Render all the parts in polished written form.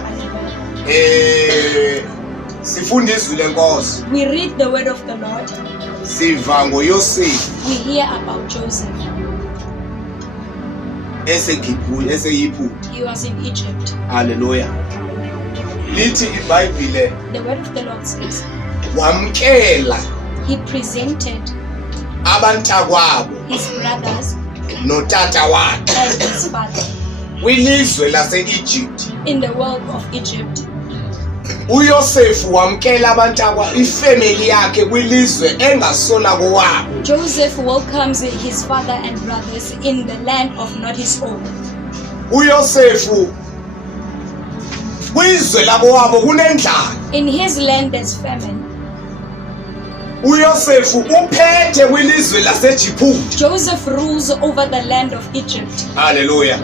Hallelujah. Sifunda izwi lenkosi. We read the word of the Lord. Siva ngoYosefu. We hear about Joseph. He was in Egypt. Hallelujah. Lithi iBhayibhile. The word of the Lord says, wamkela he presented abantakwabo his brothers notata wakhe and his father kwilizwe lase-Egypt. in the world of Egypt. uYosefu wamkela abantakwa ifamily yakhe kwilizwe engasona kowabo. Joseph welcomes his father and brothers in the land of not his own. uYosefu kwizwe lakowabo kunendlala. In his land there's famine. uYosefu uphethe kwilizwe laseJiphuta. Joseph rules over the land of Egypt. Hallelujah.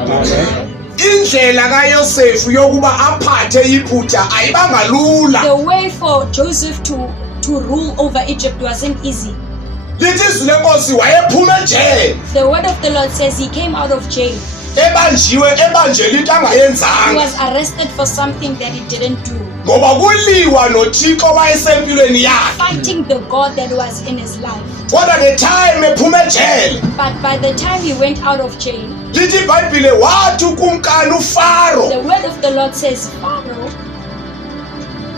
Indlela kaYosefu yokuba aphathe iphutha ayibanga lula. The way for Joseph to rule over Egypt wasn't easy. Lithi izwi lenkosi wayephuma ejele. The word of the Lord says he came out of jail. ebanjela into He angayenzanga was arrested for something that he didn't do. ngoba kuliwa noThixo wayesempilweni yakhe. Fighting the God that was in his life. Kodwa the time ephuma ejele. But by the time he went out of jail, lithi iBhayibhile wathi ukumkani uFaro. the word of the Lord says, Pharaoh,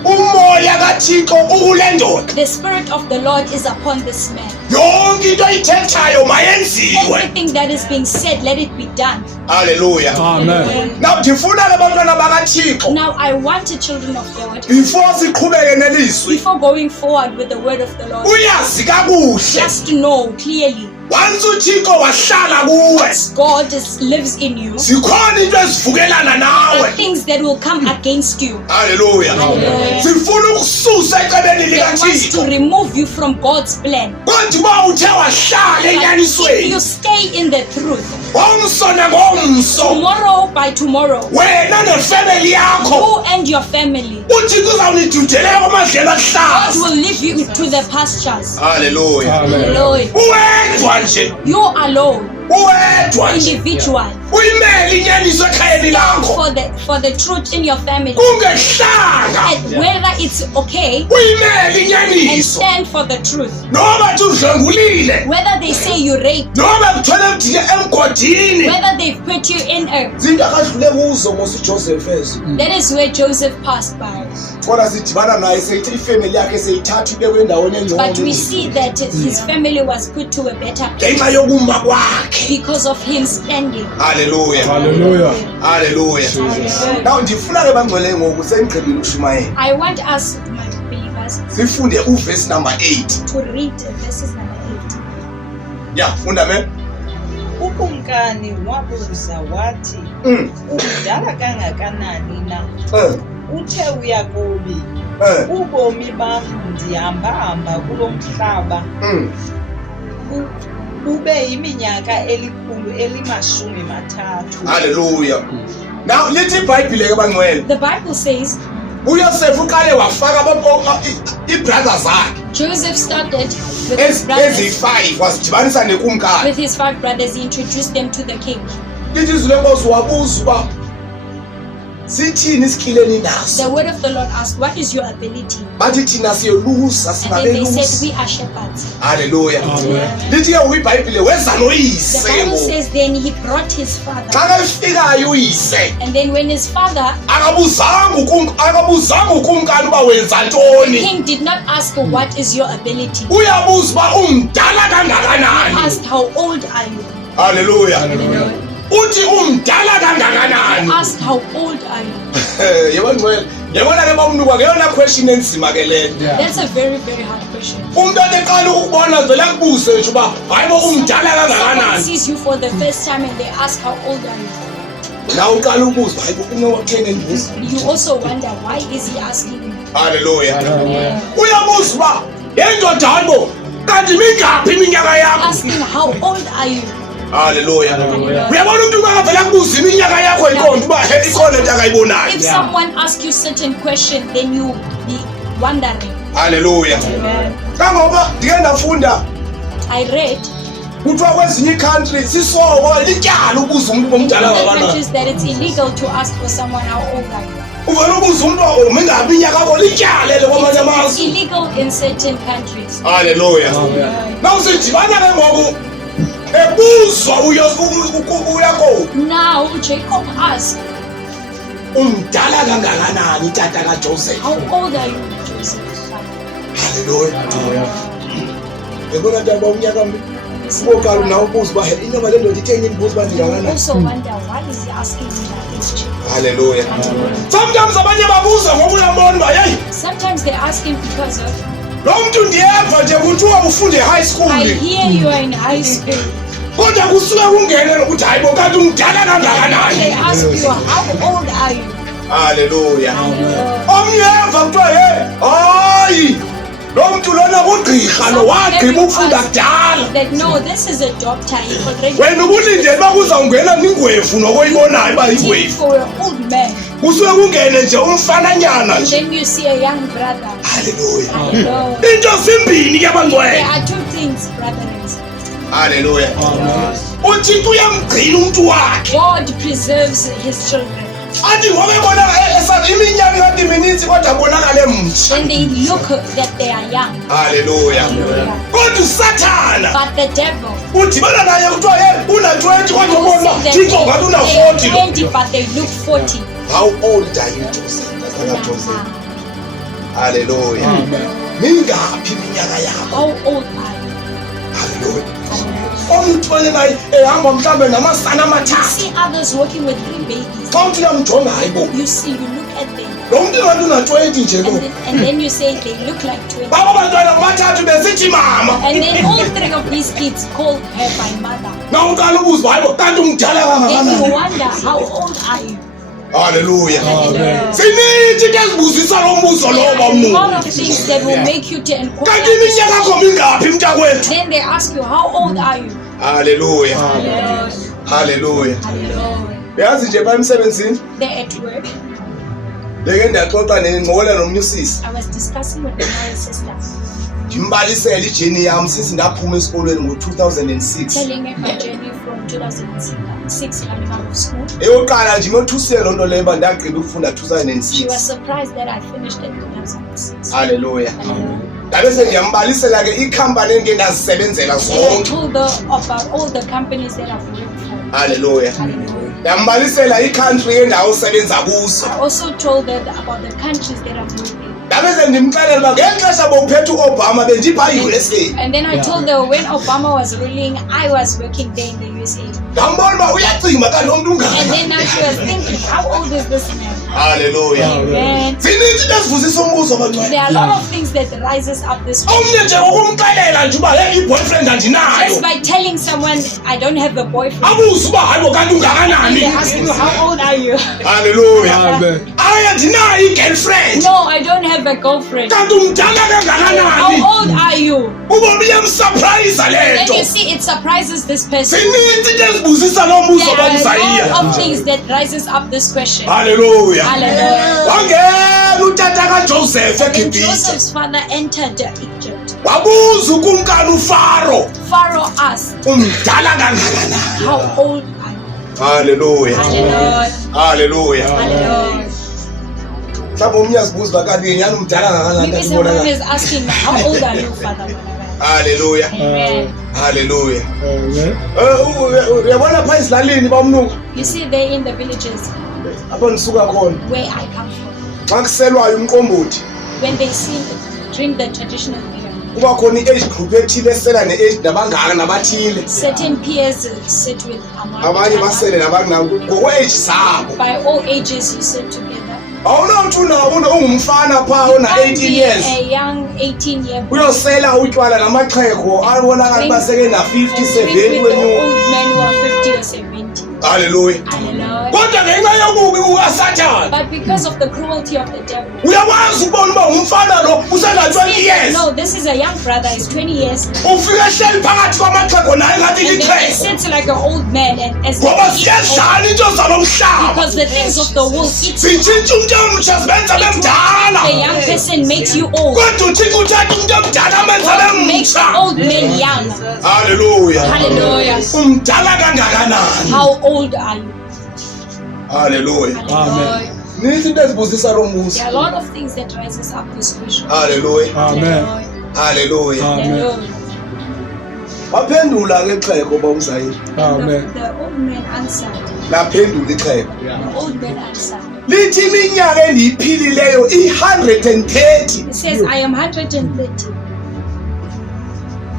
umoya kaThixo ukule ndoda. the spirit of the Lord is upon this man. Yonke into ayithethayo mayenziwe. Everything that is being said, let it be done. Hallelujah. Amen. Now ndifuna ke bantwana bakaThixo. Now I want the children of God, Before siqhubeke nelizwi. before going forward with the word of the Lord, Uyazi kakuhle. just to know clearly, Once uThixo wahlala kuwe. God lives in you. Sikhona into ezivukelana There nawe. are things that will come against you. Hallelujah. Hallelujah. Sifuna ukususa ecebeni That wants to likaThixo. remove you from God's plan. Kodwa uba uthe wahlala But if enyanisweni. you stay in the truth, Ngomso nangomso. tomorrow by tomorrow, Wena nefamily yakho. you and your family, uThixo uzawunidudela kwamadlelo God ahlaza. will leave you to the pastures. Hallelujah. Hallelujah. Uwedwa nje. You alone, Uwedwa nje. individual, Uyimele inyaniso ekhayeni lakho. for the truth in your family. Kungehlanga. And whether it's okay, Uyimele and inyaniso. stand for the truth. Noma thi udlengulile. Whether they say you raped, Noma kuthole mdike emgodini. whether they've put you in a, Zinto akadlule kuzo mose uJoseph ezo. that is where Joseph passed by. Kodwa sidibana naye seyithi ifamily yakhe seyithatha ibekwe endaweni But we engcono. see that his family was put to a better place Ngenxa yokuma kwakhe. because of him standing. Hallelujah. Hallelujah. Hallelujah. Hallelujah. Now ndifuna ke bangcwele ngoku sengigqibile ukushumayela. I want us, my believers, Sifunde uverse number 8. to read verses number 8. Yeah, funda me. ukumkani wabuza wathi, umdala kangakanani na? Uthe uyakubi, ubomi bam ndihamba kulo mhlaba bube yiminyaka elimashumi mathathu. Hallelujah. Now lithi iBhayibhile ke bangcwele. The Bible says uYosefu uqale wafaka i-brothers zakhe Joseph started with his brothers. ezi-5 wasidibanisa nekumkani. With his 5 brothers, he introduced them to the king. Lithi izwi lenkosi wabuza uba sithini isikhileni naso. The word of the Lord asked, what is your ability? Bathi thina siyolusa And then they said, singabelusi. we are shepherds. Hallelujah. Amen. Lithi ke iBhayibhile weza The noyise Bible ngoku. says then he brought his father. Xa kefikayo uyise And then when his father, akabuzanga ukumkani uba wenza the ntoni. king did not ask, what is your ability? Uyabuza uba umdala He kangakanani. asked, how old are you? Hallelujah. Uthi umdala He kangakanani. asked, how old are you? Yebo ngcwele. Yabona ke bamnuka ngeyona question enzima ke le. That's a very, very hard question. Umuntu oqala ukubona vele akubuze nje uba hayibo umdala Someone kangakanani. sees you for the first time and they ask, how old are you? Na uqala ukubuza hayibo uno-10 years. You also wonder, why is he asking you? Hallelujah. Yeah. Uyabuza uba yendoda hayibo kanti mingaphi iminyaka yakho. Asking, how old are you? Hallelujah. Hallelujah. Uyabona umuntu makavela kubuza iminyaka yakho ikhona uba ikhona into akayibonayo. If someone asks you certain question, then you be wondering. Hallelujah. Kangoba ndike ndafunda I read kuthiwa kwezinye country sisoko lityala ubuza umuntu in omdala other kangakanani. countries that it's illegal to ask for someone how old are you. uvela ubuza umuntu umengabi inyaka yakho lityalele kwamanye It's amazwe. illegal in certain countries. Haleluya. Nawusidibana ke ngoku ebuzwa uyako Now Jacob asked, umdala kangakanani tata kaJoseph. how old are you, Joseph? Haleluya. Yabona tata umnyaka mbi. Sibokalu na ubuza ba inyoka le ndoda ithenge imbuzi You bandikanani. also wonder, why is he asking me that question? Haleluya. Sometimes abanye babuza ngoba uyambona ba hey Sometimes they ask him because of, lo muntu ndiyeva nje kuthiwa ufunde high school. I hear you are in high school. Kodwa kusuke kungenele ukuthi hayibo kanti umdala They kangakanani. ask you, how old are you? Haleluya. Hallelujah. Omnyeva kuthiwa hey hayi lo muntu lona kugqirha lo wagqiba ukufunda kudala. That no, this is a doctor. He already Wena ubulindele uba kuzawungena ningwevu nokuyibonayo uba waiting yingwevu. for an old man. Kusuke kungene nje umfananyana And nje. then you see a young brother. Haleluya. Hallelujah. Into zimbini ke There bangcwele. are two things, brother and sister. Haleluya. uThixo uyamgcina umuntu wakhe. God preserves his children. Athi ngoba ebona esathi iminyaka ingathi minintsi kodwa bonakale mtsha. When they look that they are young. Haleluya. Hallelujah. Kodwa uSathana But the devil, udibana naye kuthiwa hey una 20 kodwa you ubona see that Thixo ngathi una they are 40. 20, but they look 40. How old are you, Joseph? Joseph. Haleluya. Mingaphi iminyaka yakho? How old are you? Haleluya. Omthwele naye ehamba mhlambe namasana You amathathu. see others walking with 3 babies. Xa uthi uyamjonga hayibo. You see, you look at them. Lo muntu ngathi una 20 nje lo. And then you say they look like 20. Baba bantwana bathathu besithi mama. And then all 3 of these kids call her by mother. Na uqala ubuza hayibo kanti umdala Then you kangakanani? wonder, how old are you? Haleluya. Hallelujah. Sinithi ke sibuzisa lo mbuzo lo There are a bamnu. lot of things that will make you to Kanti inquire. iminyaka yakho mingaphi mntakwethu? Then they ask you, how old are you? Haleluya. Hallelujah. Haleluya. Hallelujah. Yazi nje pha emsebenzini They're at work. leke ndiyaxoxa nengcola nomnyusisi. I was discussing with my sister, Ngimbalisela ijeni yami since ndaphuma esikolweni ngo-2006. telling her my journey from 2006 coming out of school. Eyoqala nje ngothusile loo nto leyo uba ndagqiba ukufunda She was 2006. surprised that I finished in 2006. Haleluya. Hallelujah. Ndabe sengiyambalisela ke ikhampani engike ndazisebenzela And I zonke. told her about all the companies that I've worked for. Haleluya. Hallelujah. Ndambalisela i-country endawo osebenza kuzo. I also told her about the countries that I've worked in. Ndabe sendimxelela uba ngexesha bowuphethe uObama bendipha i-USA. And then I told her when Obama was ruling, I was working there in the USA. Ndambona uba uyacinga kanti lo mntu And ungaka. then now she was thinking, how old is this man? Haleluya. Amen. Zininzi into ezivuzisa umbuzo bantwana. There are a lot of things that rises up this way. Omnye nje ngokumxelela nje uba hey i-boyfriend andinayo. Just by telling someone I don't have a boyfriend. Abuze uba hayibo kanti And ungakanani. they ask you, how old are you? Haleluya. Ayi andinayo i-girlfriend. No, I don't have a girlfriend. Kanti umdala kangakanani. How old are you? Ubomi uyamsurprise le Then nto. you see it surprises this person. Zininzi into ezibuzisa lo mbuzo There are a bamzayiya. lot of things that rises up this question. Haleluya. Hallelujah. Wangena utata kaJoseph And eGibhithe. Joseph's father entered Egypt. Wabuza ukumkani uFaro. Pharaoh asked, Umdala kangakanani. how old are you? Haleluya. Hallelujah. Haleluya. Hallelujah. Mhlawumbe omnye asibuza uba kanti yenyani umdala kangakanani Maybe kanti someone ubonakala. is asking, how old are you, Father? Haleluya. Amen. Haleluya. Uyabona pha esilalini bamnuka. You see, they're in the villages Apho ndisuka khona. where I come from. Xa kuselwayo umqombothi When they drink the traditional beer, kuba khona i-age group ethile esela ne-age nabangaka nabathile. certain peers sit with Abanye among basele ngokwe-age zabo. By all ages, you sit together. Awunothi unawo ungumfana phaa You ona-18 can't be years. a young 18-year-old. Uyosela utywala namaxhego abonakala uba seke na-50 And drink 70 with the wenyuka. old men who are 50 or 70. Haleluya. Hallelujah. Kodwa ngenxa yobubi bukaSathane But because of the cruelty of the devil, uyakwazi ukubona uba umfana lo usena-20 years. no, this is a young brother, he's 20 years. Ufike ehleli phakathi kwamaxhego naye ngathi And then he lixhego. sits like an old man and as Ngoba he eats siyadlala into zalo mhlaba. because the things of the world eats Sitshintsha umuntu omtsha sibenza bemdala. the young person makes you old. Kodwa uThixo uthatha umuntu omdala amenza God makes bemtsha. old men young. Haleluya. Hallelujah. Umdala kangakanani. How old are you? Haleluya. Hallelujah. nithi into ezibuzisa lo mbuzo. There are a lot of things that rises up this question. Hallelujah. Amen. Hallelujah. Hallelujah. Waphendula ke ixhego bawumzayini. Amen. The old man answered. Laphendula ixhego. The old man answered. Lithi iminyaka endiyiphilileyo 130. He says, I am 130.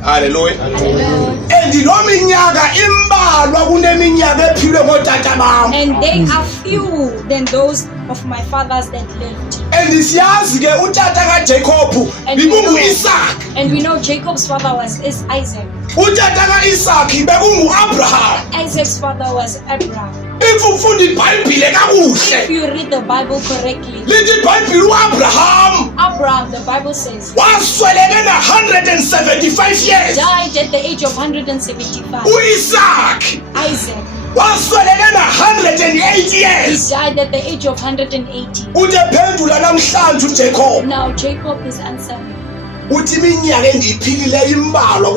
Hallelujah. Hallelujah. And lo minyaka imbalwa kuneminyaka ephilwe ngotata bam. And they are few than those of my fathers that lived. And siyazi ke utata kaJacob bikungu-Isaac. And we know Jacob's father was Isaac. Utata ka-Isaac bekungu-Abraham. Isaac's father was Abraham. If ufunda iBhayibhile kakuhle If you read the Bible correctly, lithi iBhayibhile u-Abraham Abraham, the Bible says, wasweleke na-175 years. died at the age of 175. U-Isaac Isaac, wasweleke na-108 he years. died at the age of 180. Uthi ephendula namhlanje uJacob Now Jacob is answering. uthi iminyaka endiyiphilileyo imbalwa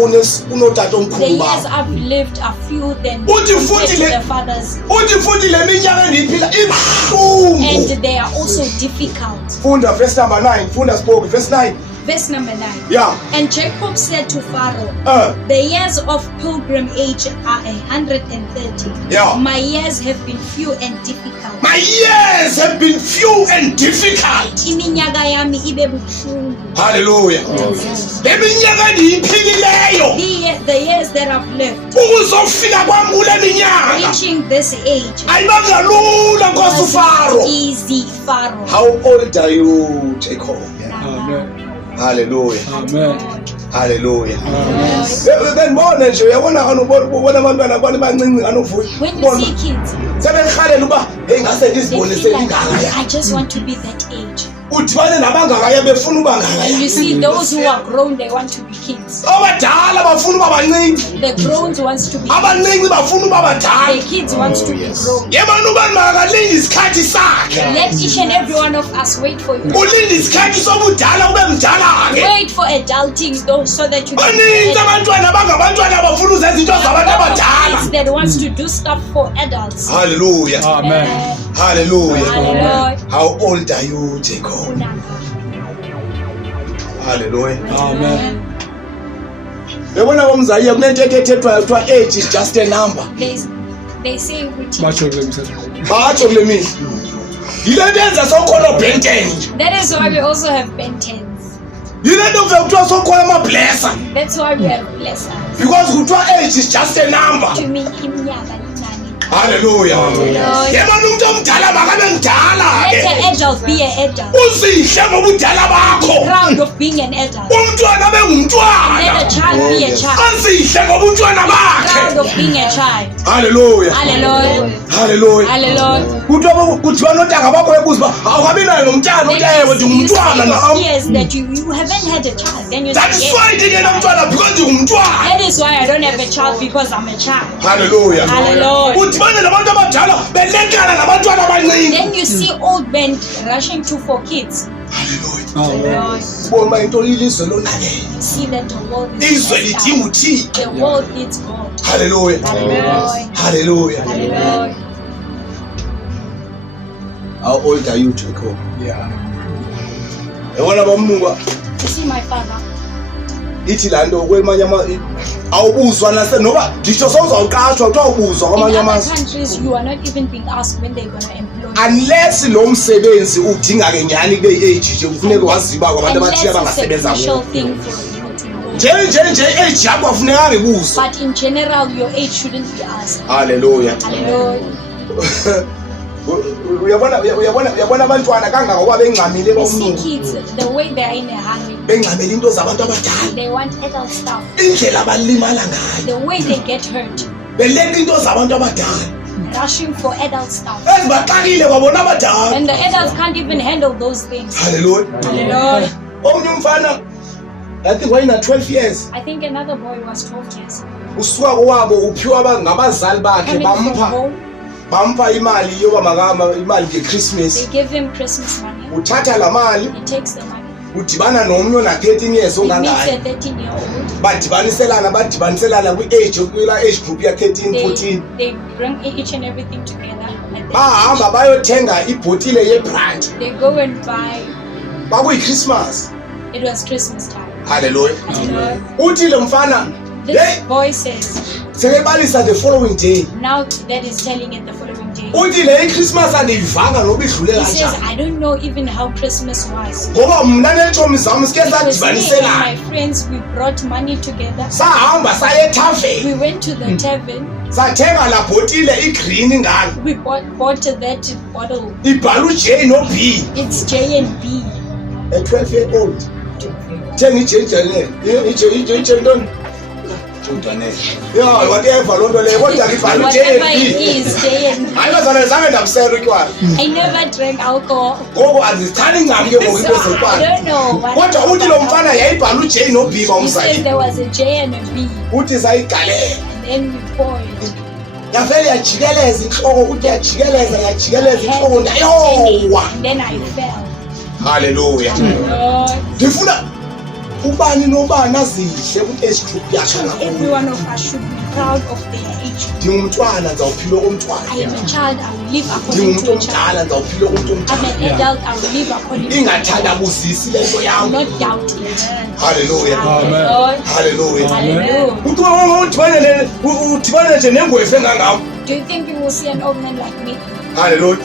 kunotata The omkhulu years bam. I've lived are few than Uthi compared futhi to le- the fathers, uthi futhi le minyaka endiyiphila ibuhlungu. and they are also difficult. Funda verse number 9. Funda spoke verse 9. Verse number 9. Yeah. And Jacob said to Pharaoh, The the years of pilgrimage are 130. Yeah. My years have been few and difficult. my years have been few and difficult. Iminyaka yami ibe buhlungu. Hallelujah. Le minyaka endiyiphilileyo The years that I've lived, ukuzofika kwam kule minyaka reaching this age, ayibanga lula nkosi was uFaro. not easy, Pharaoh. How old are you, Jacob? Amen. Hallelujah. Amen. Hallelujah. Amen. Then bona nje uyabona ubona abantwana bani bancinci anovuya. When you see kids, Sebekhalela uba hey ngase they ndizibone feel like, selingaka. I just want to be that age. Udibane nabangaka befuna uba And you ngaka. see those who are grown, they want to be kids. Abadala bafuna uba bancinci. The grown wants to be kids. Abancinci bafuna uba The badala. kids wants to be grown. Yebona ubani makalinde isikhathi sakhe. Let each and every one of us wait for you. Ulinde isikhathi sobudala ube mdala ke. Wait for adulting though, so that you Baninzi abantwana abangabantwana abafuna uzenza into zabantu abadala. kids that wants to do stuff for adults. Hallelujah. Amen. Hallelujah. Hallelujah. How old are you, Jacob? Hallelujah. Amen. Yabona bomzayi kunentetho ethethwayo kuthiwa age is just a number. They say ukuthi Batsho kule misa. Batsho kule mihla. Yile nto yenza sokholwa Ben 10. that is why we also have Ben 10s. Yile nto kuvela kuthiwa sokholwa amablesser. That's why we have blessers. Because kuthiwa age is just a number. To me, iminyaka inani. Hallelujah. Hallelujah. Yebona umuntu omdala makabe mdala Let an ke. adult be an adult. Uzihle ngobudala bakho. Proud of being an adult. Umntwana abe Let a ngumntwana. child be a child. Azihle ngobuntwana Proud bakhe. of being a child. Hallelujah. Hallelujah. Hallelujah. Hallelujah. Kuthiwa notanga bakho bebuza uba awukabi nayo nomntana uthi ewe ndingumntwana nam. Yes, that you haven't had a child. Then you say, That is yes. why ndingena mntwana because ndingumntwana. That is why I don't have a child, because I'm a child. Hallelujah. Hallelujah. Udibane nabantu abadala belekana nabantwana abancinci. Then you see old men rushing to for kids. Hallelujah. Amen. Ubona into ilizwe lonakele. You see that the world is Izwe messed lidinga up. uThixo. The world needs God. Hallelujah. Hallelujah. Hallelujah. Hallelujah. How old are you, Jacob? Yeah. Yabona bomnuka You see my father. ithi laa nto kwamanye awubuzwa noba nditsho sowuzawuqashwa kuthiwa awubuzwa In kwamanye other amazwe. countries, you are not even being asked when they're going to employ you. Unless lo msebenzi udinga ke nyhani kube yi-age nje kufuneka waziba kwabantu Unless abathile it's a abangasebenza crucial kuwo. thing for you to know. Nje i-age yakho afunekanga ibuzwe. But in general, your age shouldn't be asked. Hallelujah. Hallelujah. uyabona abantwana kangaka uba bengxamile You see bomnuka kids, the way they are in a hurry, bengxamele into zabantu abadala, they want adult stuff. indlela abalimala ngayo The way they get hurt, beleka into zabantu abadala rushing for adult stuff. ezibaxakile kwabona abadala. And the adults can't even handle those things. Hallelujah. Hallelujah. Omnye umfana I think wayena 12 years I think another boy was 12 years. usuka kowabo uphiwa ngabazali bakhe Coming from home, bampa imali yoba imali they ngeChristmas. give him Christmas money. Uthatha la mali He takes the money. udibana nomnye ona 13 years He meets ongangayo a 13-year-old. badibaniselana kwi age group ya 13 14. They bring each and everything together at bahamba bayothenga ibhotile yebranti They go and buy. bakuyi-Christmas. It was Christmas time. Hallelujah. Hallelujah. Uthi lo mfana This boy says, sekebalisa the following day. now that is telling it the following day. Uthi le i-Christmas andiyivanga noba idlule He says, kanjani. I don't know even how Christmas was. Ngoba mna nentshomi zam sike Because me and my sadibaniselana. friends, we brought money together. Sahamba saye ethaveni. We went to the tavern. Sathenga laa bhotile igreen ngalo. We bought that bottle. Ibhala uJ no-B. It's J and B. A 12-year-old. Thenga ijenjane. Ije ntoni? Yeah, whatever loo nto leyo. Kodwa ke ibhala uJ Whatever and it B. is, J and B. Hayi bazana zange ndabusela utywala. I never drank alcohol. Ngoku azithandi ncam ke ngoku So into I zotywala. don't know what. Kodwa uthi lo mfana yayibhala uJ no-B He says bamsayi. there was a J and a B. Uthi sayigalela. And then we poured. Yavele yajikeleza inhloko, uthi yajikeleza inhloko And ndayowa. then I fell. Hallelujah. Lord, Ndifuna ubani nobani azihle ku-age group yakhe every ngakuyo. one of us should be proud of their age. Ndingumntwana ndizawuphila okomntwana. I am a child, I will live according Ndingumuntu to a child. omdala ndizawuphila okomuntu I'm omdala. an adult, I will live according to a child. Ingathandabuzisi le nto I will yam. not doubt it. Hallelujah. Amen. Lord, Hallelujah. hallelujah. Udibane nje nengwefu engangam. Do you think you will see an old man like me? Hallelujah.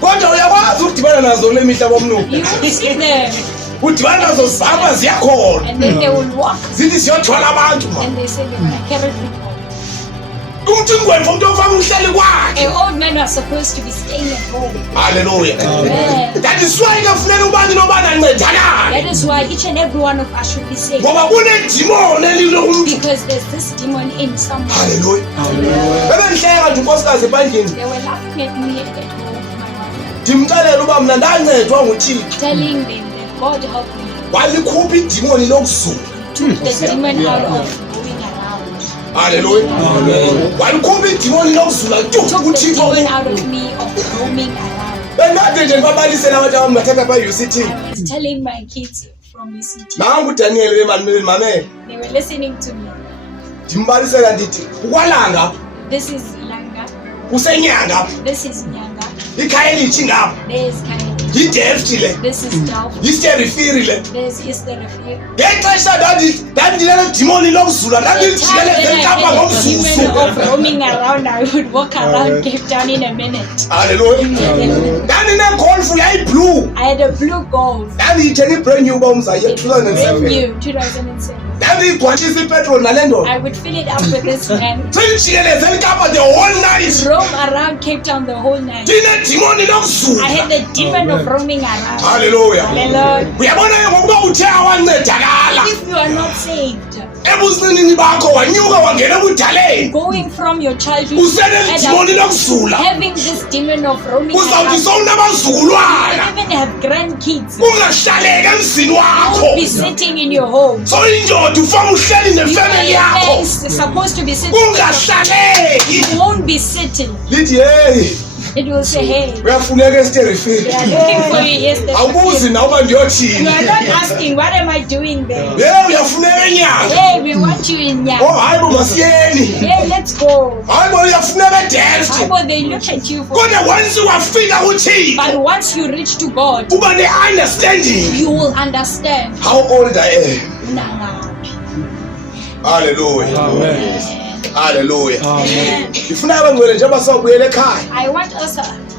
Kodwa uyakwazi ukudibana nazo le mihla bomnuku. You will see them. Udibana nazo zihamba ziyakhona. And then they will walk. Zithi ziyothwala abantu ma. And they say they're going to carry people. Umntu ingwefu umntu ofaka uhleli kwakhe. An old man are supposed to be staying at home. Hallelujah. Amen. That is why kufuneka ubani nobani ancedakale. That is why each and every one of us should be saved. Ngoba kunedimoni elilo umntu. Because there's this demon in someone. Hallelujah. Bebendihleka nje unkosikazi ebandleni. They were laughing at me at home, my mother, Ndimxelela uba mna ndancedwa nguThixo. telling them that God helped me. Walikhupha idimoni lokuzula. Took the demon out of going around. Hallelujah. Walikhupha idimoni lokuzula Took the kuThixo. demon out of me of roaming around. Bengade nje ndibabalisela abantu abami bathatha kwa-UCT. I was telling my kids from UCT. Nangu uDaniel bemamele. They were listening to me. Ndimbalisela ndithi ukwalanga This is Langa. kusenyanga This is Nyanga. ikhaya elitshi ngapha There is Kanye. yidefti le This is Delph. yisterifiri le There's Easter Rafir. ngexesha ndandilele dimoni lokuzula ndandijikeleze eKapa Demon ngomzuzu. of roaming around, I would walk around Cape Town in a minute. Hallelujah. Ndandinegolfu yayiblue I had a blue Golf. ndandiyithenga ibrand new uba umzayi It was brand 2007 new, 2007. ndandiyigcwatshisa ipetroli nale ndoda I would fill it up with this man. sendijikeleze eKapa the whole night Roam around Cape Town the whole night. ndinedimoni I lokuzula. had the demon of roaming around. Hallelujah. Hallelujah. Uyabona ke ngokuba uthe awancedakala If you are not saved, ebuncinini bakho wanyuka wangena ebudaleni going from your childhood usenedimoni lokuzula having this demon of roaming uzawuthi around, sowunabazukulwana you even have grandkids. ungahlaleki emzini wakho Don't be sitting in your home. soyindoda ufane uhleli You nefamily are yakho supposed to be sitting. ungahlaleki. You won't be sitting. lithi heyi It will say, hey, uyafuneka they esterifini are looking for you yesterday. awubuzi nawe uba You ndiyothini are not asking, what am I doing there? ye uyafuneka enyanga Hey, we want you in oh Nyanga. hayi bo masiyeni Hey, let's go. hayi bo uyafuneka edefti How about they look at you for kodwa once wafika kuthixo But once you reach to God, uba ne-understanding you will understand. how old I am. Unangaphi. Hallelujah. Amen. Hallelujah. Amen. Ngifuna abangcwele njengoba sawubuyela ekhaya I want us,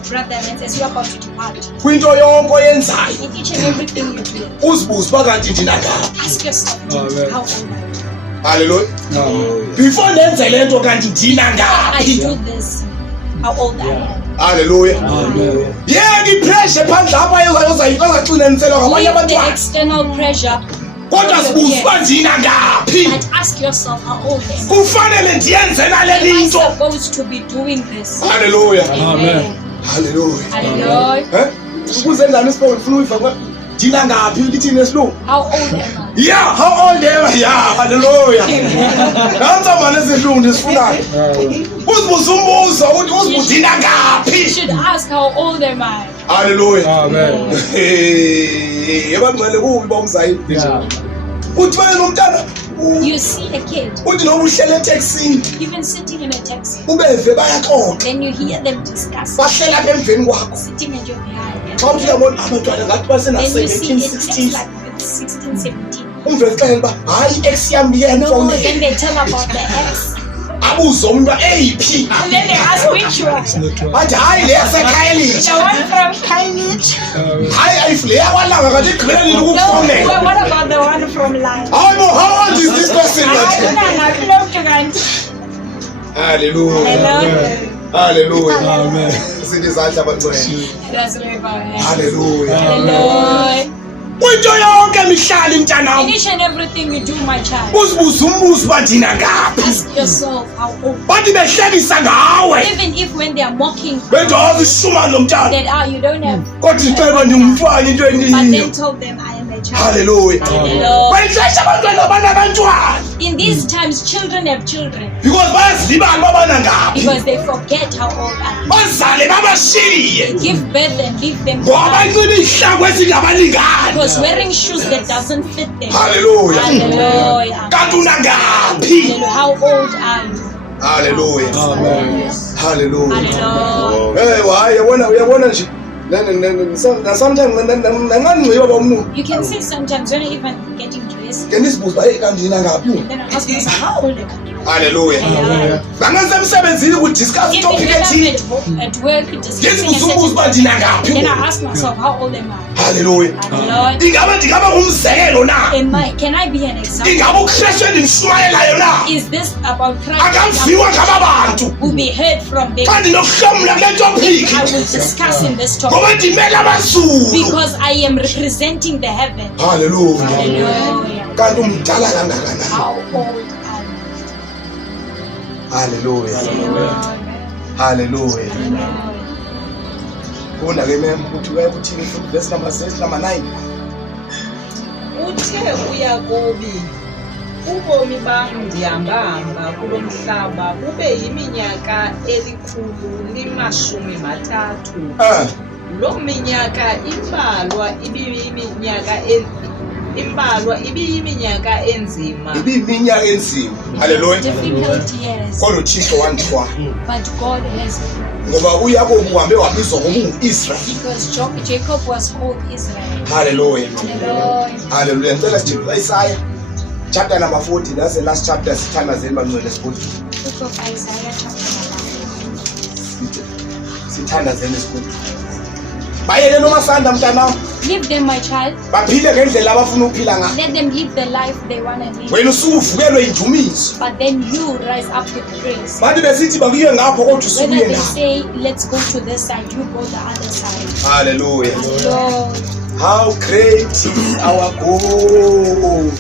brethren, as we are about to depart, kwinto yonke oyenzayo in each and everything you do, uzibuze uba kanti ndinangaphi. ask yourself, Amen. how old are you? Hallelujah. Amen. Before ndenze le nto kanti I ndinangaphi. do this, how old I am. Hallelujah. Amen. yeka ipressure phandle apha ozaxinaniselwa ngabanye Leave the abantwana external pressure, kodwa sibuze uba ndinangaphi. but ask yourself, how old am I? Kufanele ndiyenze nale Am I nto. supposed to be doing this? Hallelujah. Amen. Hallelujah. Hallelujah. Ukuze njani isipoke ufuna uyiva ndinangaphi lithini esilungu. How old am I? Yeah, how old am I? Yeah, hallelujah. Nansa manje esidlungu ndisifunayo. Uzibuza umbuzo ukuthi uzibudina You ngaphi. should ask, how old am I? Hallelujah. Amen. Hey, ebangcwele kubi ba umzayi. Yeah. Uthi wena nomntana You see a kid, uthi noma uhlele eTaxini even sitting in a taxi, ubeve bayaxoxa then you hear them discuss, bahlela apha emveni kwakho sitting at your behind. xa uthi uyabona abantwana ngathi Then you basena-17 see it looks 16 like it's 16, 17. umveli xelela uba hayi i-ex yam No, iyemfonela then they tell about the ex. abuze umntu eyiphi And then they ask which one. athi hayi le yasekhaya elitsha The one from Kainich. hayi ayifu le yakwalanga kanti igqibeleni No, ukufowunela what about the one from Lion? hayi bo how old is this person Hallelujah. Hallelujah. Amen. Sithi izandla bantwana. Hallelujah. Hallelujah. Kwinto yonke mihlali mntanam. In each and everything you do, my child, Uzibuza umbuzo uba ndina ngaphi. ask yourself how old. Bathi behlekisa ngawe. Even if when they are mocking, Bendazi ishuma lo mntana. that you don't have, Kodwa iceba ndingumntwana into but eningi. then told them I am a child. Hallelujah. Hallelujah. Bayixesha abantwana banabantwana. In these times, children have children Because bayazilibala babana ngaphi. because they forget how old are. Bazale babashiye. They give birth and leave them Ngoba behind. banxiba ihlangu ezingabalingani. Because wearing shoes that doesn't fit them. Hallelujah. Hallelujah. Kanti unangaphi. Hallelujah. How old are you? Hallelujah. Amen. Hallelujah. Hallelujah. Hey, hayi uyabona nje. Sometimes nanganceba bomnu. You can see sometimes when you're even getting dressed, Ke nisibuza ba kanti yina ngaphi? then I ask myself, how old am I? Hallelujah. Hallelujah. Nangenza emsebenzini ku discuss If topic when I'm ethile. at work discussing a Ngisibuza umbuzo ba certain ndina ngaphi? then I ask myself, how old am I? Hallelujah. Hallelujah. Ingaba ngumzekelo na? Can I be an example? Ingaba uKristu endimshumayelayo na? Is this about Christ Akamviwa ngaba bantu. who be heard from them? Kanti nokuhlomla kule topic. I will discuss in this topic Ngoba ndimele abazulu. because I am representing the heaven. Hallelujah. Hallelujah. Kanti umdala kangakanani? How old are you? Hallelujah. Hallelujah. Hallelujah. Hallelujah. Funda ke mem ukuthi uyakuthini futhi verse number 6 number 9. Uthe uYakobi, ubomi bam ndihambahamba kulo mhlaba bube yiminyaka 130. Lo minyaka imbalwa ibiyiminyaka enzima. Ibiminyaka enzima. Hallelujah. Difficult years, Kodwa uThixo wandixwa but God has, ngoba uYakobi uhambe wabizwa ngokungu-Israel. because Jacob was called Israel. Hallelujah. Hallelujah. Hallelujah. Ngicela sijike Isaiah chapter number 40. That's the last chapter sithandazeni bangcwele sifundile. Book of Isaiah chapter number 4. Sithandazeni sifundile. Bayele noma sanda mntanami. Leave them, my child. Baphile ngendlela abafuna ukuphila ngayo. Let them live the life they want to live. Wena usuvukelwe indumiso. But then you rise up with praise. Bathi besithi bakuye ngapho kodwa Whether usukuye they ngapho. say, let's go to this side, you go the other side. Hallelujah. Lord, How great is our God.